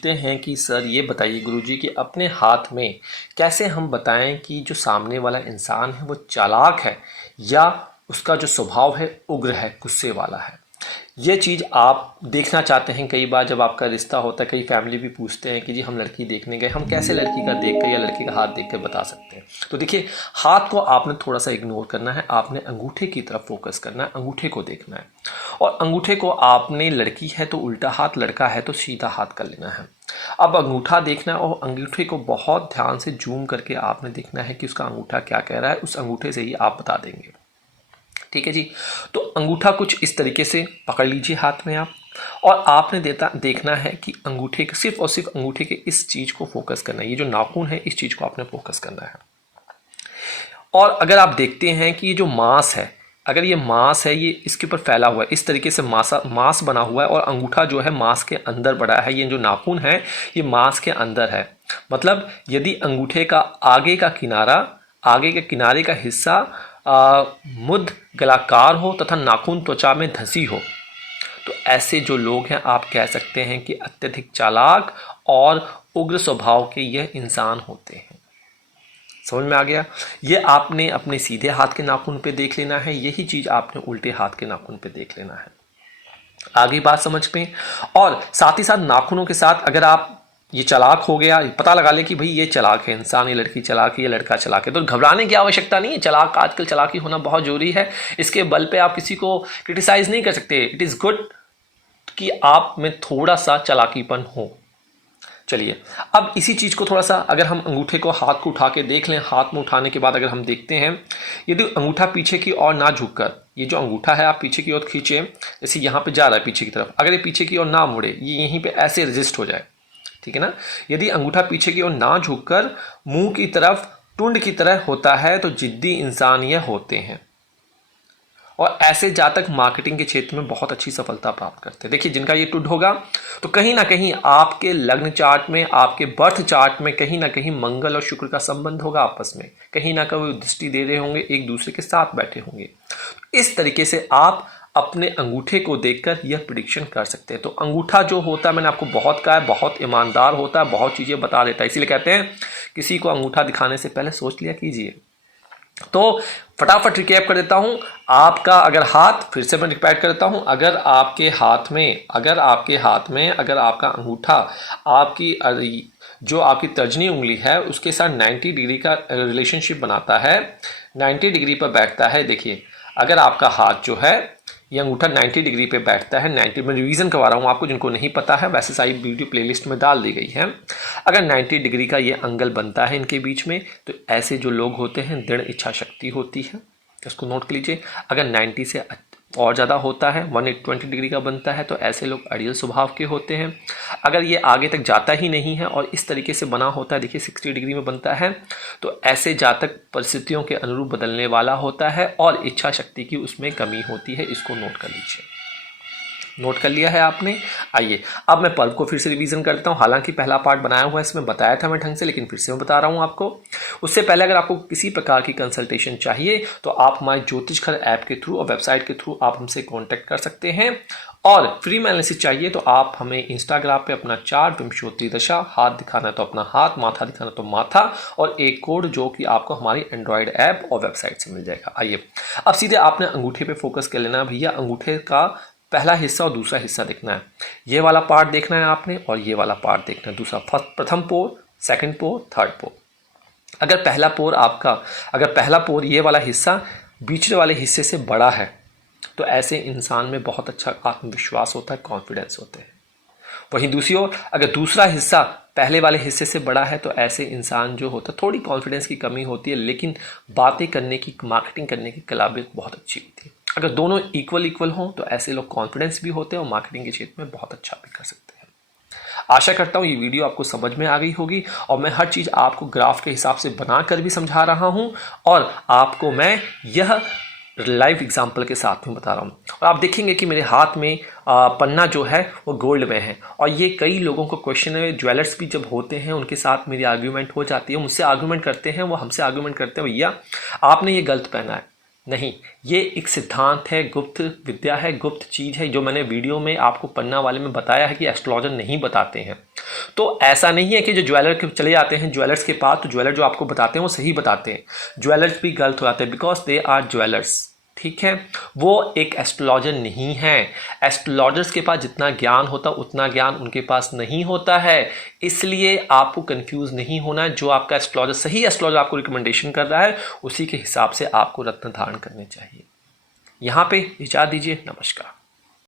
पूछते हैं कि सर ये बताइए गुरुजी कि अपने हाथ में कैसे हम बताएं कि जो सामने वाला इंसान है वो चालाक है या उसका जो स्वभाव है उग्र है, गुस्से वाला है। ये चीज़ आप देखना चाहते हैं। कई बार जब आपका रिश्ता होता है, कई फैमिली भी पूछते हैं कि जी हम लड़की देखने गए, हम कैसे लड़की का देख कर या लड़की का हाथ देख कर बता सकते हैं। तो देखिए, हाथ को आपने थोड़ा सा इग्नोर करना है, आपने अंगूठे की तरफ फोकस करना है, अंगूठे को देखना है। और अंगूठे को आपने, लड़की है तो उल्टा हाथ, लड़का है तो सीधा हाथ कर लेना है। अब अंगूठा देखना है और अंगूठे को बहुत ध्यान से जूम करके आपने देखना है कि उसका अंगूठा क्या कह रहा है, उस अंगूठे से ही आप बता देंगे। ठीक है जी। तो अंगूठा कुछ इस तरीके से पकड़ लीजिए हाथ में आप, और आपने देखना है कि अंगूठे के सिर्फ और सिर्फ अंगूठे के इस चीज़ को फोकस करना है, ये जो नाखून है इस चीज़ को आपने फोकस करना है। और अगर आप देखते हैं कि ये जो मांस है, अगर ये मांस है, ये इसके ऊपर फैला हुआ है, इस तरीके से मांस बना हुआ है और अंगूठा जो है मांस के अंदर बड़ा है, ये जो नाखून है ये मांस के अंदर है। मतलब यदि अंगूठे का आगे का किनारा, आगे के किनारे का हिस्सा मुद गलाकार हो तथा नाखून त्वचा में धंसी हो, तो ऐसे जो लोग हैं आप कह सकते हैं कि अत्यधिक चालाक और उग्र स्वभाव के यह इंसान होते हैं। समझ में आ गया? ये आपने अपने सीधे हाथ के नाखून पे देख लेना है, यही चीज़ आपने उल्टे हाथ के नाखून पे देख लेना है। आगे बात समझ में। और साथ ही साथ नाखूनों के साथ अगर आप ये चालाक हो गया, पता लगा ले कि भाई ये चालाक है इंसान, ये लड़की चालाक है, ये लड़का चालाक है, तो घबराने की आवश्यकता नहीं है। चालाक, आजकल चालाकी होना बहुत जरूरी है, इसके बल पे आप किसी को क्रिटिसाइज नहीं कर सकते। इट इज़ गुड कि आप में थोड़ा सा चालाकीपन हो। चलिए, अब इसी चीज़ को थोड़ा सा, अगर हम अंगूठे को, हाथ को उठा के देख लें, हाथ में उठाने के बाद अगर हम देखते हैं, यदि अंगूठा पीछे की ओर ना झुककर, ये जो अंगूठा है आप पीछे की ओर खींचे, जैसे यहाँ पे जा रहा है पीछे की तरफ, अगर ये पीछे की ओर ना मुड़े, ये यहीं पे ऐसे रजिस्ट हो जाए, ठीक है ना। यदि अंगूठा पीछे की ओर ना झुककर मुंह की तरफ टुंड की तरह होता है तो जिद्दी इंसान ये होते हैं, और ऐसे जातक मार्केटिंग के क्षेत्र में बहुत अच्छी सफलता प्राप्त करते हैं। देखिए, जिनका ये टुड होगा तो कहीं ना कहीं आपके लग्न चार्ट में, आपके बर्थ चार्ट में कहीं ना कहीं मंगल और शुक्र का संबंध होगा आपस में, कहीं ना कहीं दृष्टि दे रहे होंगे, एक दूसरे के साथ बैठे होंगे। इस तरीके से आप अपने अंगूठे को देखकर यह प्रिडिक्शन कर सकते हैं। तो अंगूठा जो होता है, मैंने आपको बहुत कहा है, बहुत ईमानदार होता है, बहुत चीज़ें बता देता है। इसीलिए कहते हैं किसी को अंगूठा दिखाने से पहले सोच लिया कीजिए। तो फटाफट रिकैप कर देता हूं। आपका अगर हाथ, फिर से मैं रिपीट कर देता हूं, अगर आपके हाथ में अगर आपका अंगूठा आपकी जो आपकी तर्जनी उंगली है उसके साथ 90 डिग्री का रिलेशनशिप बनाता है, 90 डिग्री पर बैठता है। देखिए, अगर आपका हाथ जो है ये अंगूठा 90 डिग्री पे बैठता है, 90, मैं रिवीजन करवा रहा हूँ आपको जिनको नहीं पता है, वैसे सारी वीडियो प्लेलिस्ट में डाल दी गई है। अगर 90 डिग्री का ये एंगल बनता है इनके बीच में, तो ऐसे जो लोग होते हैं दृढ़ इच्छा शक्ति होती है, इसको नोट कर लीजिए। अगर 90 से और ज़्यादा होता है, 120 डिग्री का बनता है, तो ऐसे लोग अड़ियल स्वभाव के होते हैं। अगर ये आगे तक जाता ही नहीं है और इस तरीके से बना होता है, देखिए 60 डिग्री में बनता है, तो ऐसे जातक परिस्थितियों के अनुरूप बदलने वाला होता है और इच्छा शक्ति की उसमें कमी होती है। इसको नोट कर लीजिए। नोट कर लिया है आपने? आइए अब मैं पर्व को फिर से रिवीजन करता हूँ। हालांकि पहला पार्ट बनाया हुआ है, इसमें बताया था मैं ढंग से, लेकिन फिर से मैं बता रहा हूँ आपको। उससे पहले अगर आपको किसी प्रकार की कंसल्टेशन चाहिए तो आप हमारे ज्योतिष घर ऐप के थ्रू और वेबसाइट के थ्रू आप हमसे कॉन्टैक्ट कर सकते हैं। और फ्री में एनालिसिस चाहिए तो आप हमें इंस्टाग्राम पे अपना चार्ट, विंशोत्तरी दशा, हाथ दिखाना तो अपना हाथ, माथा दिखाना तो माथा, और एक कोड जो कि आपको हमारी एंड्रॉयड ऐप और वेबसाइट से मिल जाएगा। आइए अब सीधे आपने अंगूठे पे फोकस कर लेना। भैया अंगूठे का पहला हिस्सा और दूसरा हिस्सा देखना है, ये वाला पार्ट देखना है आपने और ये वाला पार्ट देखना है, दूसरा, प्रथम पोर, सेकंड पोर, थर्ड पोर। अगर पहला पोर ये वाला हिस्सा बीच वाले हिस्से से बड़ा है तो ऐसे इंसान में बहुत अच्छा आत्मविश्वास होता है, कॉन्फिडेंस होते हैं। वहीं दूसरी ओर अगर दूसरा हिस्सा पहले वाले हिस्से से बड़ा है तो ऐसे इंसान जो होता है, थोड़ी कॉन्फिडेंस की कमी होती है, लेकिन बातें करने की, मार्केटिंग करने की काबिलियत बहुत अच्छी होती है। अगर दोनों इक्वल हों तो ऐसे लोग कॉन्फिडेंस भी होते हैं और मार्केटिंग के क्षेत्र में बहुत अच्छा भी कर सकते हैं। आशा करता हूँ ये वीडियो आपको समझ में आ गई होगी और मैं हर चीज़ आपको ग्राफ के हिसाब से बनाकर भी समझा रहा हूँ और आपको मैं यह लाइव एग्जाम्पल के साथ में बता रहा हूँ। और आप देखेंगे कि मेरे हाथ में पन्ना जो है वो गोल्ड में है, और ये कई लोगों को क्वेश्चन है, ज्वेलर्स भी जब होते हैं उनके साथ मेरी आर्ग्यूमेंट हो जाती है, मुझसे आर्ग्यूमेंट करते हैं, वो हमसे आर्ग्यूमेंट करते हैं, भैया आपने ये गलत पहना है, नहीं, ये एक सिद्धांत है, गुप्त विद्या है, गुप्त चीज़ है, जो मैंने वीडियो में आपको पन्ना वाले में बताया है कि एस्ट्रोलॉजर नहीं बताते हैं। तो ऐसा नहीं है कि जो ज्वेलर के चले जाते हैं ज्वेलर्स के पास, तो ज्वेलर जो आपको बताते हैं वो सही बताते हैं, ज्वेलर्स भी गलत हो जाते हैं, बिकॉज दे आर ज्वेलर्स। ठीक है, वो एक एस्ट्रोलॉजर नहीं है। एस्ट्रोलॉजर्स के पास जितना ज्ञान होता उतना ज्ञान उनके पास नहीं होता है, इसलिए आपको कंफ्यूज नहीं होना है। जो आपका एस्ट्रोलॉजर, सही एस्ट्रोलॉजर आपको रिकमेंडेशन कर रहा है, उसी के हिसाब से आपको रत्न धारण करने चाहिए। यहाँ पे इजाज़त दीजिए, नमस्कार।